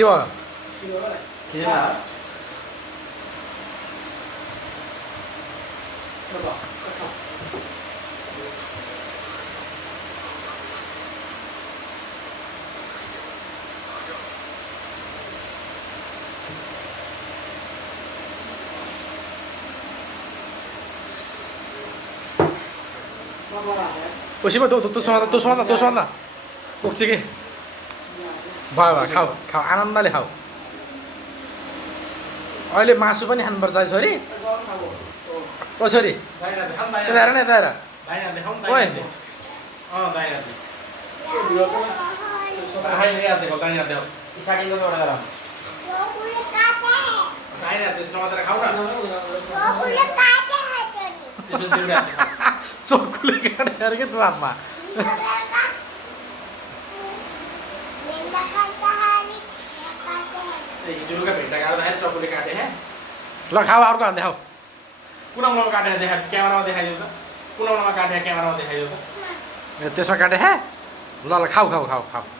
के भयो किन 오시면 또 소환다 꼭지기 भयो खाऊ आनन्दले खाऊ अहिले मासु पनि खानुपर्छ है छोरी ओ छोरी यता हेर न यता हेर ओए चोकुले काटेर के तँ हातमा ल खाऊ अर्को हात देखाऊ कुन औँलामा काटेर देखा क्यामेरामा देखाइदियो त कुन औँलामा काटेर क्यामेरामा देखाइदियो त त्यसमा काटे हे ल खाऊ